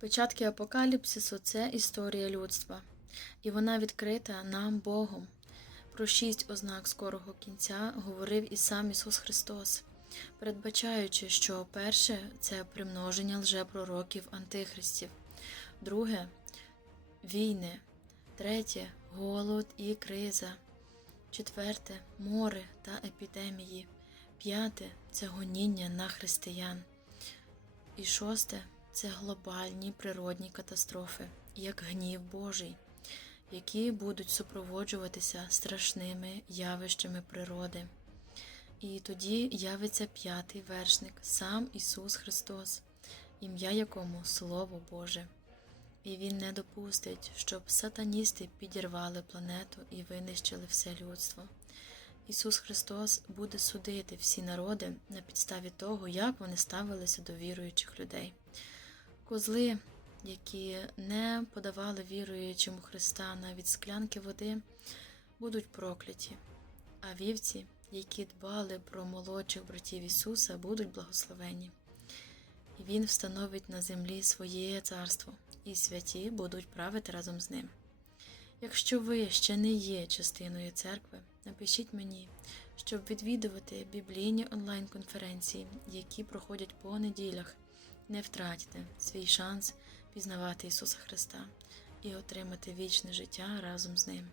Печатки апокаліпсису це історія людства, і вона відкрита нам Богом. Про шість ознак скорого кінця говорив і сам Ісус Христос, передбачаючи, що перше це примноження лжепророків антихристів, друге війни, третє голод і криза, четверте море та епідемії, п'яте це гоніння на християн. І шосте це глобальні природні катастрофи, як гнів Божий, які будуть супроводжуватися страшними явищами природи. І тоді явиться п'ятий вершник, сам Ісус Христос, ім'я якому Слово Боже. І Він не допустить, щоб сатаністи підірвали планету і винищили все людство. Ісус Христос буде судити всі народи на підставі того, як вони ставилися до віруючих людей. Козли, які не подавали віруючим Христа навіть склянки води, будуть прокляті, а вівці, які дбали про молодших братів Ісуса, будуть благословені. І Він встановить на землі своє царство, і святі будуть правити разом з ним. Якщо ви ще не є частиною церкви, напишіть мені, щоб відвідувати біблійні онлайн-конференції, які проходять по неділях. Не втратьте свій шанс пізнавати Ісуса Христа і отримати вічне життя разом з Ним.